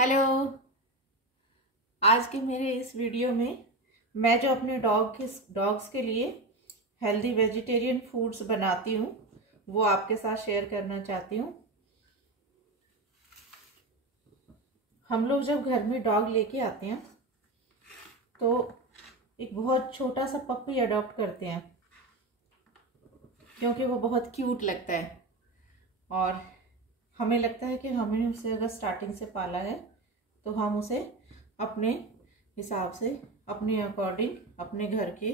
Hello. आज के मेरे इस वीडियो में मैं जो अपने डॉग्स के लिए हेल्दी वेजिटेरियन फूड्स बनाती हूँ वो आपके साथ शेयर करना चाहती हूँ। हम लोग जब घर में डॉग लेके आते हैं तो एक बहुत छोटा सा पप्पी अडॉप्ट करते हैं क्योंकि वो बहुत क्यूट लगता है और हमें लगता है कि हमने उसे अगर स्टार्टिंग से पाला है तो हम उसे अपने हिसाब से अपने अकॉर्डिंग अपने घर के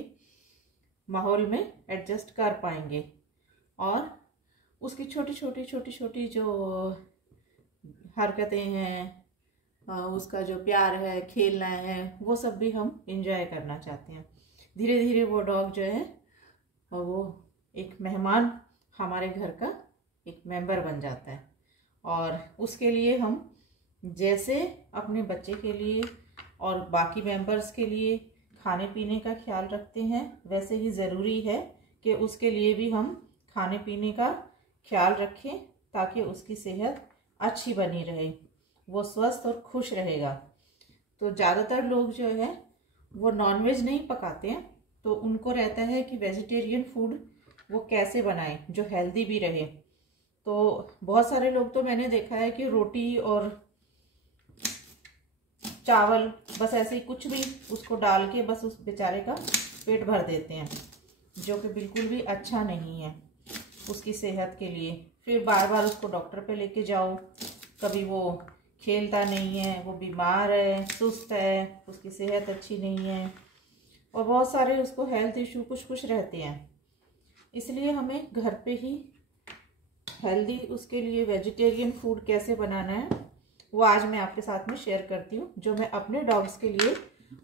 माहौल में एडजस्ट कर पाएंगे और उसकी छोटी छोटी जो हरकतें हैं, उसका जो प्यार है, खेलना है, वो सब भी हम एंजॉय करना चाहते हैं। धीरे धीरे वो डॉग जो है वो एक मेहमान, हमारे घर का एक मेंबर बन जाता है और उसके लिए हम जैसे अपने बच्चे के लिए और बाकी मेंबर्स के लिए खाने पीने का ख्याल रखते हैं वैसे ही ज़रूरी है कि उसके लिए भी हम खाने पीने का ख्याल रखें ताकि उसकी सेहत अच्छी बनी रहे, वो स्वस्थ और खुश रहेगा। तो ज़्यादातर लोग जो है वो नॉनवेज नहीं पकाते हैं तो उनको रहता है कि वेजिटेरियन फूड वो कैसे बनाएं जो हेल्दी भी रहे। तो बहुत सारे लोग तो मैंने देखा है कि रोटी और चावल बस ऐसे ही कुछ भी उसको डाल के बस उस बेचारे का पेट भर देते हैं, जो कि बिल्कुल भी अच्छा नहीं है उसकी सेहत के लिए। फिर बार बार उसको डॉक्टर पे लेके जाओ, कभी वो खेलता नहीं है, वो बीमार है, सुस्त है, उसकी सेहत अच्छी नहीं है और बहुत सारे उसको हेल्थ इशू कुछ रहते हैं। इसलिए हमें घर पे ही हेल्दी उसके लिए वेजिटेरियन फूड कैसे बनाना है वो आज मैं आपके साथ में शेयर करती हूँ, जो मैं अपने डॉग्स के लिए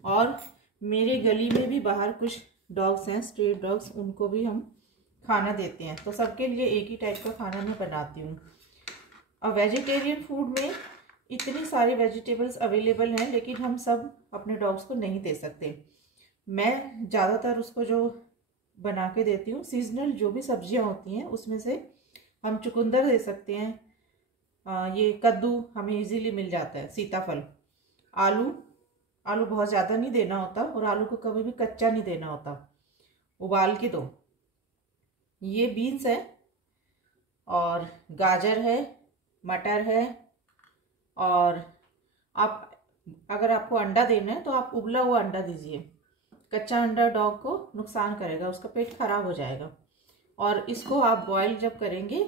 और मेरे गली में भी बाहर कुछ डॉग्स हैं, स्ट्रीट डॉग्स, उनको भी हम खाना देते हैं। तो सबके लिए एक ही टाइप का खाना मैं बनाती हूँ। और वेजिटेरियन फूड में इतनी सारी वेजिटेबल्स अवेलेबल हैं लेकिन हम सब अपने डॉग्स को नहीं दे सकते। मैं ज़्यादातर उसको जो बना के देती हूँ, सीजनल जो भी सब्जियाँ होती हैं उसमें से हम चुकंदर दे सकते हैं, ये कद्दू हमें इजीली मिल जाता है, सीताफल, आलू बहुत ज़्यादा नहीं देना होता और आलू को कभी भी कच्चा नहीं देना होता, उबाल के दो। ये बीन्स है और गाजर है, मटर है और आप अगर आपको अंडा देना है तो आप उबला हुआ अंडा दीजिए। कच्चा अंडा डॉग को नुकसान करेगा, उसका पेट खराब हो जाएगा। और इसको आप बॉईल जब करेंगे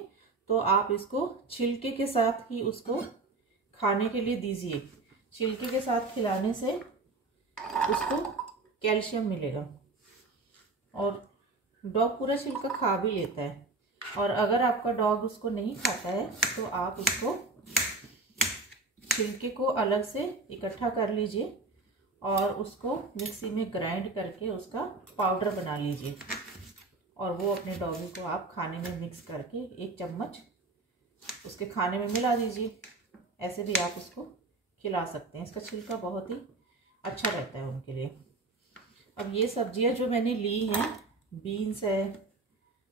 तो आप इसको छिलके के साथ ही उसको खाने के लिए दीजिए। छिलके के साथ खिलाने से उसको कैल्शियम मिलेगा और डॉग पूरा छिलका खा भी लेता है। और अगर आपका डॉग उसको नहीं खाता है तो आप उसको छिलके को अलग से इकट्ठा कर लीजिए और उसको मिक्सी में ग्राइंड करके उसका पाउडर बना लीजिए और वो अपने डॉगी को आप खाने में मिक्स करके 1 चम्मच उसके खाने में मिला दीजिए। ऐसे भी आप उसको खिला सकते हैं, इसका छिलका बहुत ही अच्छा रहता है उनके लिए। अब ये सब्जियां जो मैंने ली हैं, बीन्स है,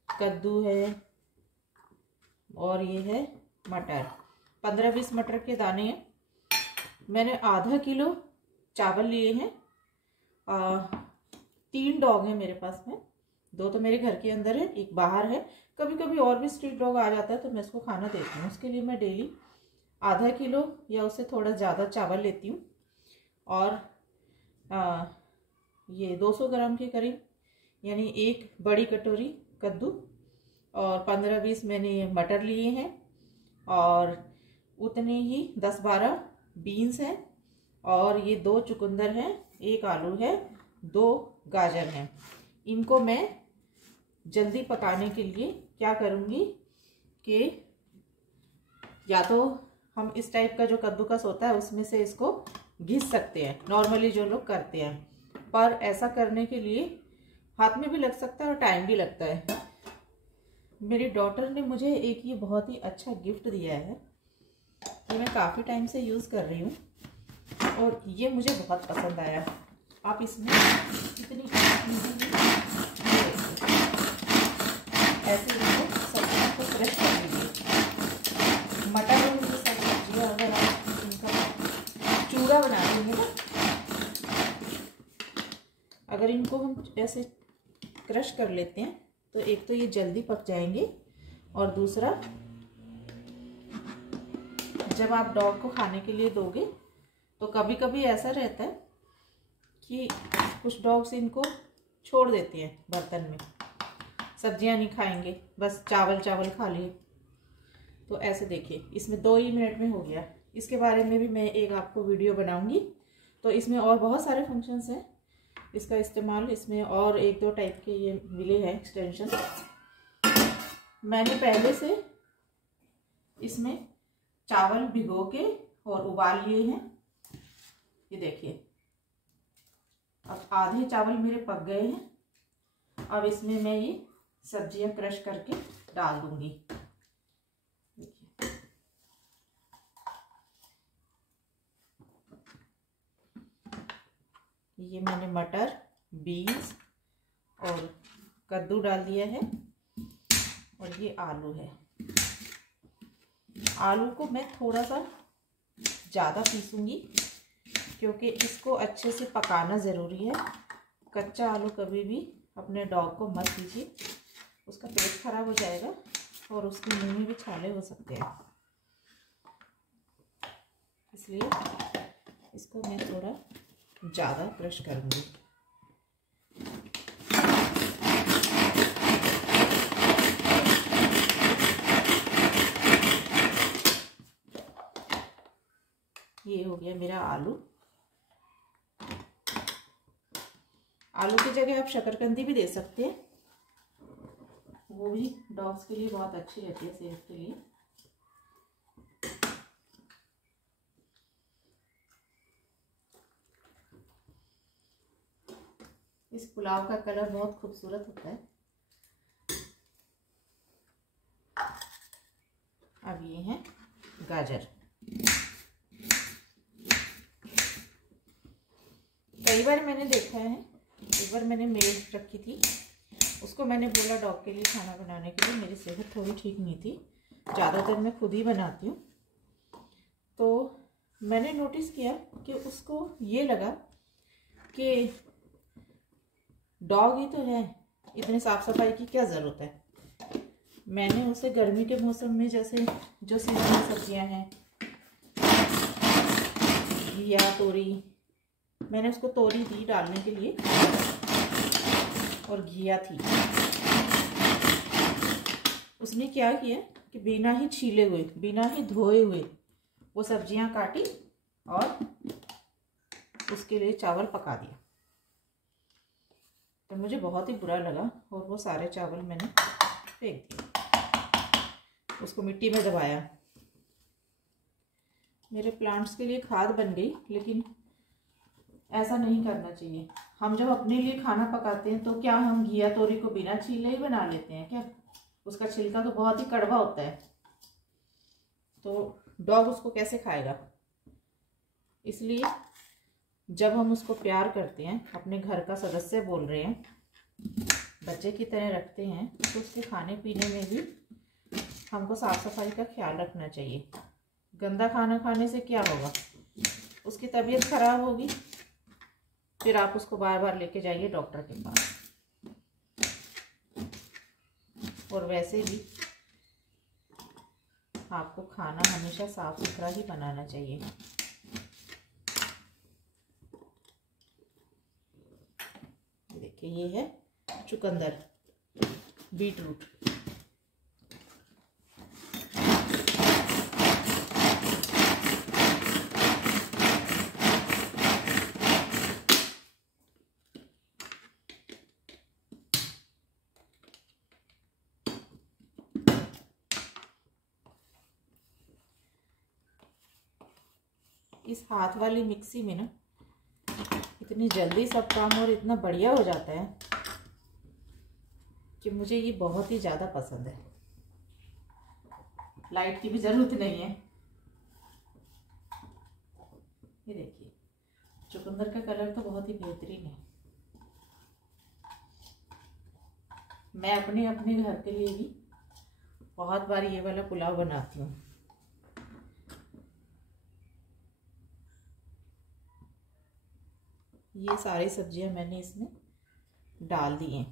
कद्दू है और ये है मटर, 15-20 मटर के दाने हैं। मैंने आधा किलो चावल लिए हैं। 3 डॉग हैं मेरे पास में, 2 तो मेरे घर के अंदर है, 1 बाहर है। कभी कभी और भी स्ट्रीट डॉग आ जाता है तो मैं इसको खाना देती हूँ। उसके लिए मैं डेली आधा किलो या उससे थोड़ा ज़्यादा चावल लेती हूँ और ये 200 ग्राम के करीब, यानी 1 बड़ी कटोरी कद्दू और 15-20 मैंने मटर लिए हैं और उतने ही 10-12 बीन्स हैं और ये 2 चुकंदर हैं, 1 आलू है, 2 गाजर हैं। इनको मैं जल्दी पकाने के लिए क्या करूँगी कि या तो हम इस टाइप का जो कद्दूकस होता है उसमें से इसको घिस सकते हैं, नॉर्मली जो लोग करते हैं, पर ऐसा करने के लिए हाथ में भी लग सकता है और टाइम भी लगता है। मेरी डॉटर ने मुझे एक ये बहुत ही अच्छा गिफ्ट दिया है, ये मैं काफ़ी टाइम से यूज़ कर रही हूँ और ये मुझे बहुत पसंद आया। आप इसमें इतनी ऐसे इसको सब्जियों को फ्रेश कर लीजिए। मटर और ये सब सब्जियाँ अगर आप इनका ऐसे क्रश कर लेते हैं तो एक तो ये जल्दी पक जाएंगे, और दूसरा जब आप डॉग को खाने के लिए दोगे तो कभी कभी ऐसा रहता है कि कुछ डॉग्स इनको छोड़ देते हैं बर्तन में, सब्जियां नहीं खाएंगे, बस चावल चावल खा लिए। तो ऐसे देखिए इसमें 2 ही मिनट में हो गया। इसके बारे में भी मैं एक आपको वीडियो बनाऊंगी। तो इसमें और बहुत सारे फंक्शंस हैं इसका इस्तेमाल, इसमें और 1-2 टाइप के ये मिले हैं एक्सटेंशन। मैंने पहले से इसमें चावल भिगो के और उबाल लिए हैं। ये देखिए अब आधे चावल मेरे पक गए हैं। अब इसमें मैं ये सब्जियां क्रश करके डाल दूंगी। देखिए ये मैंने मटर, बीन्स और कद्दू डाल दिया है, और ये आलू है। आलू को मैं थोड़ा सा ज़्यादा पीसूंगी क्योंकि इसको अच्छे से पकाना ज़रूरी है। कच्चा आलू कभी भी अपने डॉग को मत दीजिए, उसका पेट खराब हो जाएगा और उसके मुंह में भी छाले हो सकते हैं। इसलिए इसको मैं थोड़ा ज़्यादा क्रश करूँगी। ये हो गया मेरा आलू। आलू की जगह आप शकरकंदी भी दे सकते हैं, वो भी डॉग्स के लिए बहुत अच्छी रहती है सेहत के लिए। इस पुलाव का कलर बहुत खूबसूरत होता है। अब ये है गाजर। कई बार मैंने देखा है, एक बार मैंने मेड रखी थी, उसको मैंने बोला डॉग के लिए खाना बनाने के लिए, मेरी सेहत थोड़ी ठीक नहीं थी, ज़्यादातर मैं खुद ही बनाती हूँ। तो मैंने नोटिस किया कि उसको ये लगा कि डॉग ही तो है, इतने साफ सफाई की क्या ज़रूरत है। मैंने उसे गर्मी के मौसम में जैसे जो सीजनल सब्जियां हैं, घिया, तोरी, मैंने उसको तोरी दी डालने के लिए और घिया थी। उसने क्या किया कि बिना ही छीले हुए, बिना ही धोए हुए वो सब्जियां काटी और उसके लिए चावल पका दिया। तो मुझे बहुत ही बुरा लगा और वो सारे चावल मैंने फेंक दिए, उसको मिट्टी में दबाया। मेरे प्लांट्स के लिए खाद बन गई, लेकिन ऐसा नहीं करना चाहिए। हम जब अपने लिए खाना पकाते हैं तो क्या हम घिया तोरी को बिना छीले ही बना लेते हैं क्या? उसका छिलका तो बहुत ही कड़वा होता है, तो डॉग उसको कैसे खाएगा? इसलिए जब हम उसको प्यार करते हैं, अपने घर का सदस्य बोल रहे हैं, बच्चे की तरह रखते हैं, तो उसके खाने पीने में भी हमको साफ सफाई का ख्याल रखना चाहिए। गंदा खाना खाने से क्या होगा? उसकी तबीयत खराब होगी, फिर आप उसको बार बार लेके जाइए डॉक्टर के पास। और वैसे भी आपको खाना हमेशा साफ सुथरा ही बनाना चाहिए। देखिए ये है चुकंदर, बीट रूट। इस हाथ वाली मिक्सी में ना इतनी जल्दी सब काम और इतना बढ़िया हो जाता है कि मुझे ये बहुत ही ज़्यादा पसंद है। लाइट की भी ज़रूरत नहीं है। ये देखिए चुकंदर का कलर तो बहुत ही बेहतरीन है। मैं अपने अपने घर के लिए भी बहुत बार ये वाला पुलाव बनाती हूँ। ये सारी सब्जियां मैंने इसमें डाल दिए।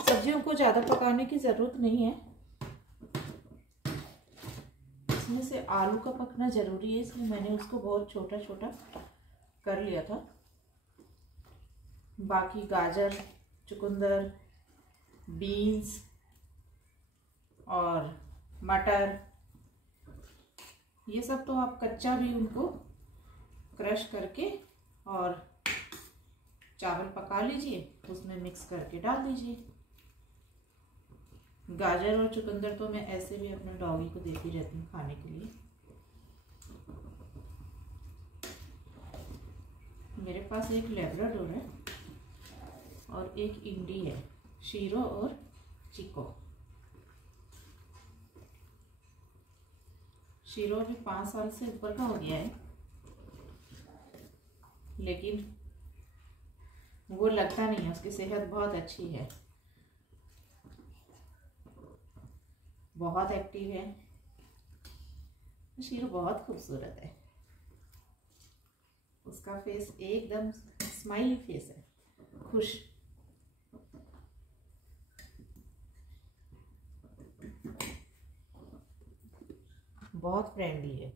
सब्जियों को ज़्यादा पकाने की ज़रूरत नहीं है, इसमें से आलू का पकना ज़रूरी है, इसलिए मैंने उसको बहुत छोटा छोटा कर लिया था। बाकी गाजर, चुकंदर, बीन्स और मटर, ये सब तो आप कच्चा भी उनको क्रश करके और चावल पका लीजिए, उसमें मिक्स करके डाल दीजिए। गाजर और चुकंदर तो मैं ऐसे भी अपने डॉगी को देती रहती हूँ खाने के लिए। मेरे पास एक लैब्राडोर है और एक इंडी है, शीरो और चिको। शीरो भी 5 साल से ऊपर का हो गया है, लेकिन वो लगता नहीं है, उसकी सेहत बहुत अच्छी है, बहुत एक्टिव है। शीरो बहुत खूबसूरत है, उसका फेस एकदम स्माइली फेस है, खुश। बहुत फ्रेंडली है।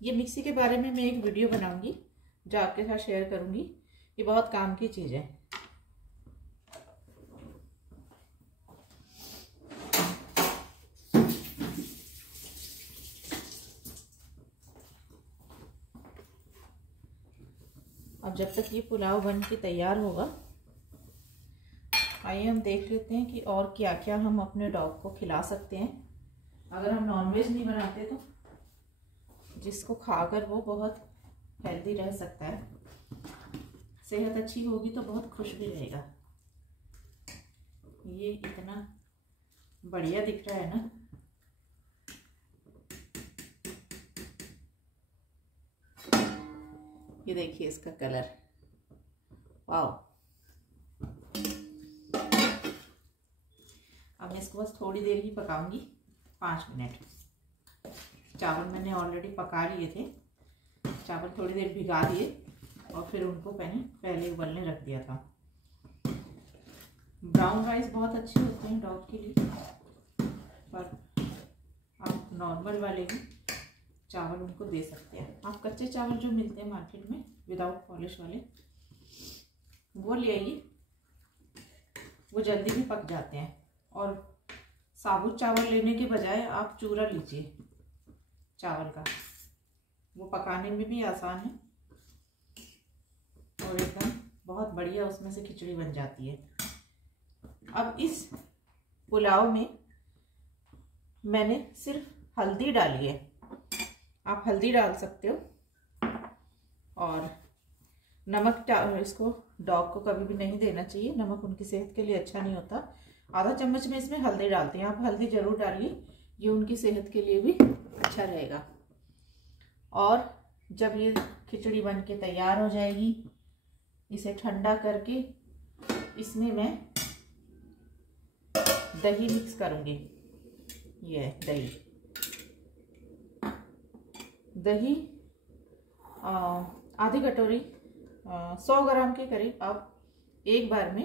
ये मिक्सी के बारे में मैं एक वीडियो बनाऊंगी जो आपके साथ शेयर करूंगी, ये बहुत काम की चीज़ है। अब जब तक ये पुलाव बन के तैयार होगा, आइए हम देख लेते हैं कि और क्या क्या हम अपने डॉग को खिला सकते हैं। अगर हम नॉनवेज नहीं बनाते तो जिसको खाकर वो बहुत हेल्दी रह सकता है, सेहत अच्छी होगी तो बहुत खुश भी रहेगा। ये इतना बढ़िया दिख रहा है ना। ये देखिए इसका कलर, वाह। अब मैं इसको बस थोड़ी देर ही पकाऊंगी, 5 मिनट। चावल मैंने ऑलरेडी पका लिए थे, चावल थोड़ी देर भिगा दिए और फिर उनको पहले उबलने रख दिया था। ब्राउन राइस बहुत अच्छे होते हैं डॉग के लिए, पर आप नॉर्मल वाले भी चावल उनको दे सकते हैं। आप कच्चे चावल जो मिलते हैं मार्केट में विदाउट पॉलिश वाले, वो ले आइए, वो जल्दी भी पक जाते हैं। और साबुत चावल लेने के बजाय आप चूरा लीजिए चावल का, वो पकाने में भी आसान है और एकदम बहुत बढ़िया उसमें से खिचड़ी बन जाती है। अब इस पुलाव में मैंने सिर्फ हल्दी डाली है, आप हल्दी डाल सकते हो, और नमक इसको डॉग को कभी भी नहीं देना चाहिए, नमक उनकी सेहत के लिए अच्छा नहीं होता। आधा चम्मच में इसमें हल्दी डालते हैं, आप हल्दी ज़रूर डालिए, ये उनकी सेहत के लिए भी अच्छा रहेगा। और जब ये खिचड़ी बन के तैयार हो जाएगी, इसे ठंडा करके इसमें मैं दही मिक्स करूँगी। ये है दही आधी कटोरी 100 ग्राम के करीब आप एक बार में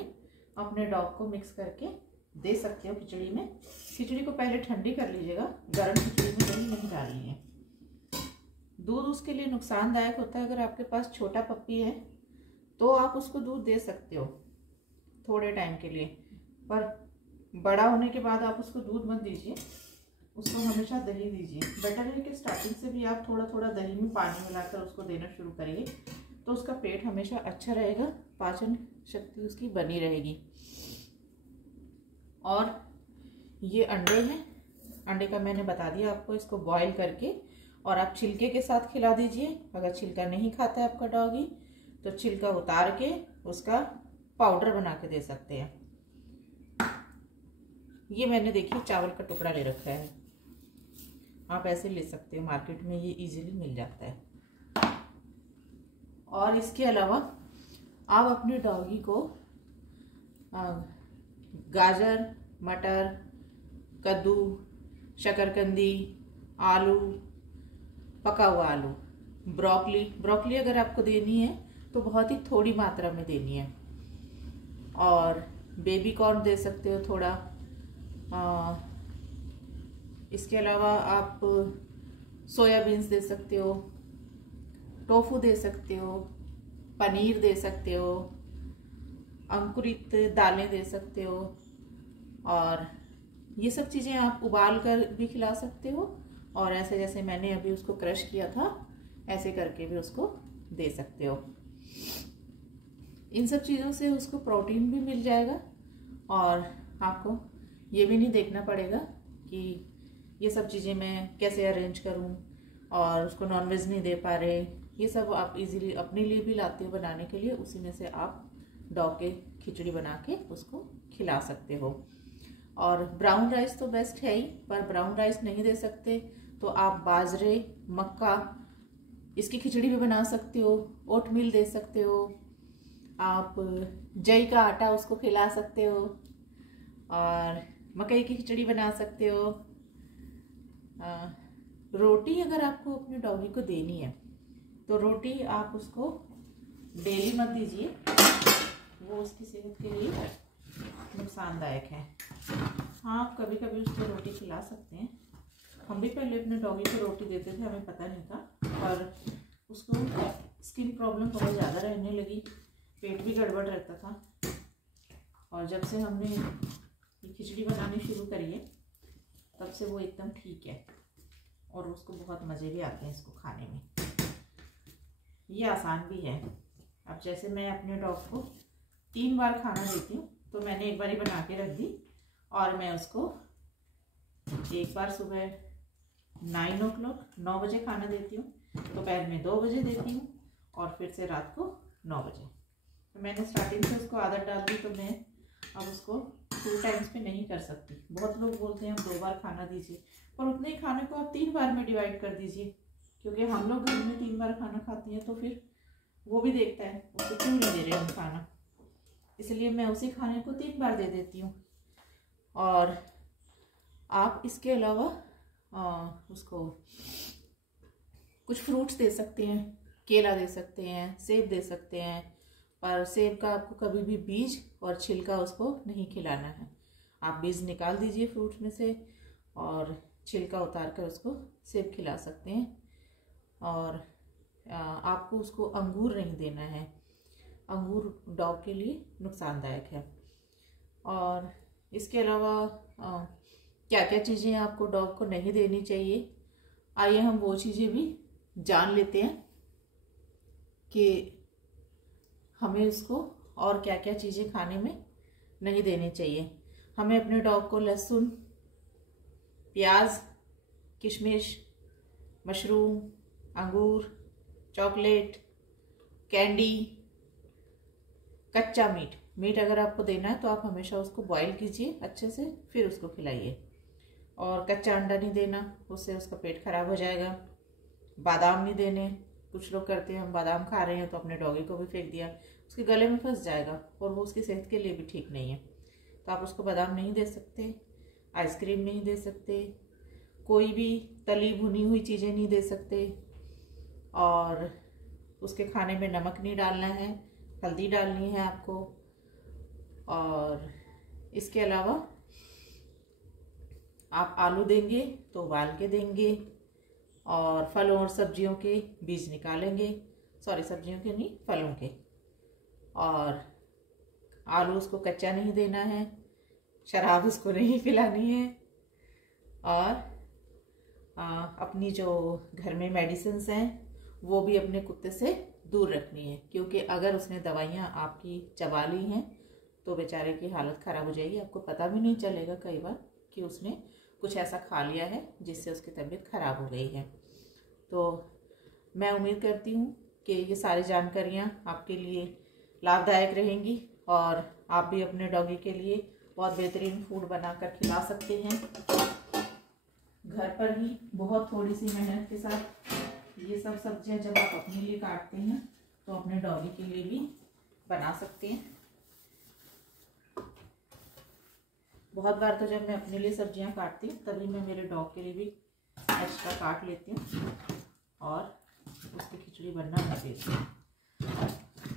अपने डॉग को मिक्स करके दे सकते हो खिचड़ी में। खिचड़ी को पहले ठंडी कर लीजिएगा, गर्म खिचड़ी में दही नहीं डालनी है। दूध उसके लिए नुकसानदायक होता है। अगर आपके पास छोटा पप्पी है तो आप उसको दूध दे सकते हो थोड़े टाइम के लिए, पर बड़ा होने के बाद आप उसको दूध मत दीजिए, उसको हमेशा दही दीजिए। बेटर है कि स्टार्टिंग से भी आप थोड़ा थोड़ा दही में पानी मिलाकर उसको देना शुरू करिए, तो उसका पेट हमेशा अच्छा रहेगा, पाचन शक्ति उसकी बनी रहेगी। और ये अंडे हैं, अंडे का मैंने बता दिया आपको, इसको बॉईल करके और आप छिलके के साथ खिला दीजिए। अगर छिलका नहीं खाता है आपका डॉगी तो छिलका उतार के उसका पाउडर बना के दे सकते हैं। ये मैंने देखिए चावल का टुकड़ा ले रखा है, आप ऐसे ले सकते हो, मार्केट में ये इजीली मिल जाता है। और इसके अलावा आप अपने डॉगी को गाजर, मटर, कद्दू, शकरकंदी, आलू, पका हुआ आलू, ब्रोकली अगर आपको देनी है तो बहुत ही थोड़ी मात्रा में देनी है, और बेबी कॉर्न दे सकते हो थोड़ा। इसके अलावा आप सोयाबीन्स दे सकते हो, टोफू दे सकते हो, पनीर दे सकते हो, अंकुरित दालें दे सकते हो, और ये सब चीज़ें आप उबाल कर भी खिला सकते हो, और ऐसे जैसे मैंने अभी उसको क्रश किया था ऐसे करके भी उसको दे सकते हो। इन सब चीज़ों से उसको प्रोटीन भी मिल जाएगा, और आपको ये भी नहीं देखना पड़ेगा कि ये सब चीज़ें मैं कैसे अरेंज करूं और उसको नॉनवेज नहीं दे पा रहे। ये सब आप इजीली अपने लिए भी लाते हो बनाने के लिए, उसी में से आप डॉग के खिचड़ी बना के उसको खिला सकते हो। और ब्राउन राइस तो बेस्ट है ही, पर ब्राउन राइस नहीं दे सकते तो आप बाजरे, मक्का, इसकी खिचड़ी भी बना सकते हो, ओटमील दे सकते हो, आप जई का आटा उसको खिला सकते हो, और मकई की खिचड़ी बना सकते हो। रोटी अगर आपको अपने डॉगी को देनी है तो रोटी आप उसको डेली मत दीजिए, वो उसकी सेहत के लिए नुकसानदायक है। हाँ, आप कभी कभी उसको रोटी खिला सकते हैं। हम भी पहले अपने डॉगी को रोटी देते थे, हमें पता नहीं था, पर उसको स्किन प्रॉब्लम बहुत ज़्यादा रहने लगी, पेट भी गड़बड़ रहता था, और जब से हमने ये खिचड़ी बनानी शुरू करी है तब से वो एकदम ठीक है, और उसको बहुत मज़े भी आते हैं इसको खाने में। ये आसान भी है। अब जैसे मैं अपने डॉग को 3 बार खाना देती हूँ, तो मैंने एक बारी बना के रख दी, और मैं उसको एक बार सुबह 9 बजे खाना देती हूँ, दोपहर में 2 बजे देती हूँ, और फिर से रात को 9 बजे। तो मैंने स्टार्टिंग से उसको आदत डाल दी, तो मैं अब उसको 2 टाइम्स पे नहीं कर सकती। बहुत लोग बोलते हैं हम 2 बार खाना दीजिए, पर उतने ही खाने को आप 3 बार में डिवाइड कर दीजिए, क्योंकि हम लोग घर में 3 बार खाना खाती हैं, तो फिर वो भी देखता है उसको क्यों नहीं दे रहे हम खाना, इसलिए मैं उसी खाने को 3 बार दे देती हूँ। और आप इसके अलावा उसको कुछ फ्रूट्स दे सकते हैं, केला दे सकते हैं, सेब दे सकते हैं, पर सेब का आपको कभी भी बीज और छिलका उसको नहीं खिलाना है। आप बीज निकाल दीजिए फ्रूट्स में से, और छिलका उतार कर उसको सेब खिला सकते हैं। और आपको उसको अंगूर नहीं देना है, अंगूर डॉग के लिए नुकसानदायक है। और इसके अलावा क्या क्या चीज़ें आपको डॉग को नहीं देनी चाहिए, आइए हम वो चीज़ें भी जान लेते हैं कि हमें उसको और क्या क्या चीज़ें खाने में नहीं देनी चाहिए। हमें अपने डॉग को लहसुन, प्याज, किशमिश, मशरूम, अंगूर, चॉकलेट, कैंडी, कच्चा मीट अगर आपको देना है तो आप हमेशा उसको बॉईल कीजिए अच्छे से, फिर उसको खिलाइए। और कच्चा अंडा नहीं देना, उससे उसका पेट खराब हो जाएगा। बादाम नहीं देने, कुछ लोग करते हैं हम बादाम खा रहे हैं तो अपने डॉगी को भी फेंक दिया, उसके गले में फंस जाएगा, और वो उसकी सेहत के लिए भी ठीक नहीं है। तो आप उसको बादाम नहीं दे सकते, आइसक्रीम नहीं दे सकते, कोई भी तली भुनी हुई चीज़ें नहीं दे सकते, और उसके खाने में नमक नहीं डालना है, हल्दी डालनी है आपको। और इसके अलावा आप आलू देंगे तो उबाल के देंगे, और फलों और सब्जियों के बीज निकालेंगे, सॉरी सब्जियों के नहीं, फलों के। और आलू उसको कच्चा नहीं देना है, शराब उसको नहीं पिलानी है, और अपनी जो घर में मेडिसिन्स हैं वो भी अपने कुत्ते से दूर रखनी है, क्योंकि अगर उसने दवाइयाँ आपकी चबा ली हैं तो बेचारे की हालत ख़राब हो जाएगी। आपको पता भी नहीं चलेगा कई बार कि उसने कुछ ऐसा खा लिया है जिससे उसकी तबीयत ख़राब हो गई है। तो मैं उम्मीद करती हूँ कि ये सारी जानकारियाँ आपके लिए लाभदायक रहेंगी, और आप भी अपने डॉगी के लिए बहुत बेहतरीन फूड बनाकर खिला सकते हैं घर पर ही, बहुत थोड़ी सी मेहनत के साथ। ये सब सब्जियां जब आप अपने लिए काटते हैं तो अपने डॉगी के लिए भी बना सकते हैं। बहुत बार तो जब मैं अपने लिए सब्जियां काटती हूँ तभी मैं मेरे डॉग के लिए भी एक्स्ट्रा काट लेती हूँ, और उसकी खिचड़ी बनना नहीं देती।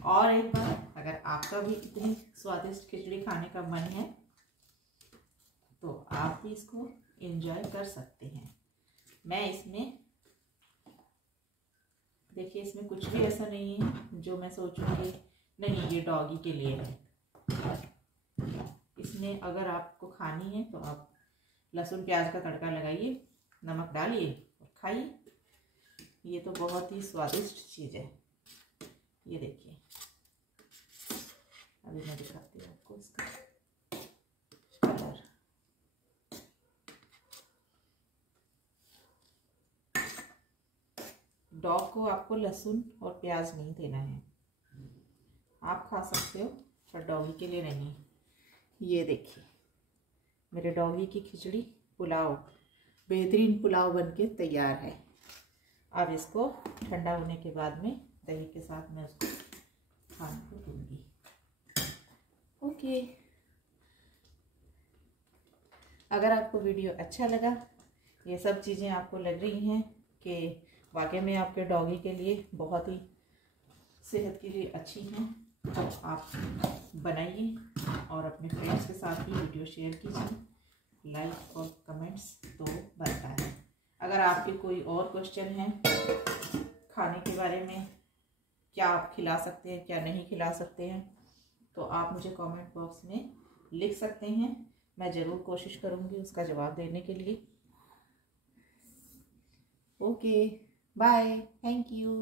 और एक बार, अगर आपका भी इतनी स्वादिष्ट खिचड़ी खाने का मन है तो आप भी इसको एंजॉय कर सकते हैं। मैं इसमें देखिए, इसमें कुछ भी ऐसा नहीं है जो मैं सोचूंगी नहीं ये डॉगी के लिए है। इसमें अगर आपको खानी है तो आप लहसुन प्याज का तड़का लगाइए, नमक डालिए और खाइए। ये तो बहुत ही स्वादिष्ट चीज़ है। ये देखिए, अभी मैं दिखाती हूँ आपको इसका कलर। डॉग को आपको लहसुन और प्याज नहीं देना है। आप खा सकते हो पर डॉगी के लिए नहीं। ये देखिए, मेरे डॉगी की खिचड़ी पुलाव, बेहतरीन पुलाव बनके तैयार है। अब इसको ठंडा होने के बाद में दही के साथ मैं उसको खाने को दूंगी। ओके, अगर आपको वीडियो अच्छा लगा, ये सब चीज़ें आपको लग रही हैं कि वाकई में आपके डॉगी के लिए बहुत ही सेहत के लिए अच्छी हैं, तो आप बनाइए और अपने फ्रेंड्स के साथ भी वीडियो शेयर कीजिए। लाइक और कमेंट्स तो बनता है। अगर आपके कोई और क्वेश्चन हैं खाने के बारे में, क्या आप खिला सकते हैं क्या नहीं खिला सकते हैं, तो आप मुझे कमेंट बॉक्स में लिख सकते हैं। मैं ज़रूर कोशिश करूँगी उसका जवाब देने के लिए। Okay, bye, thank you.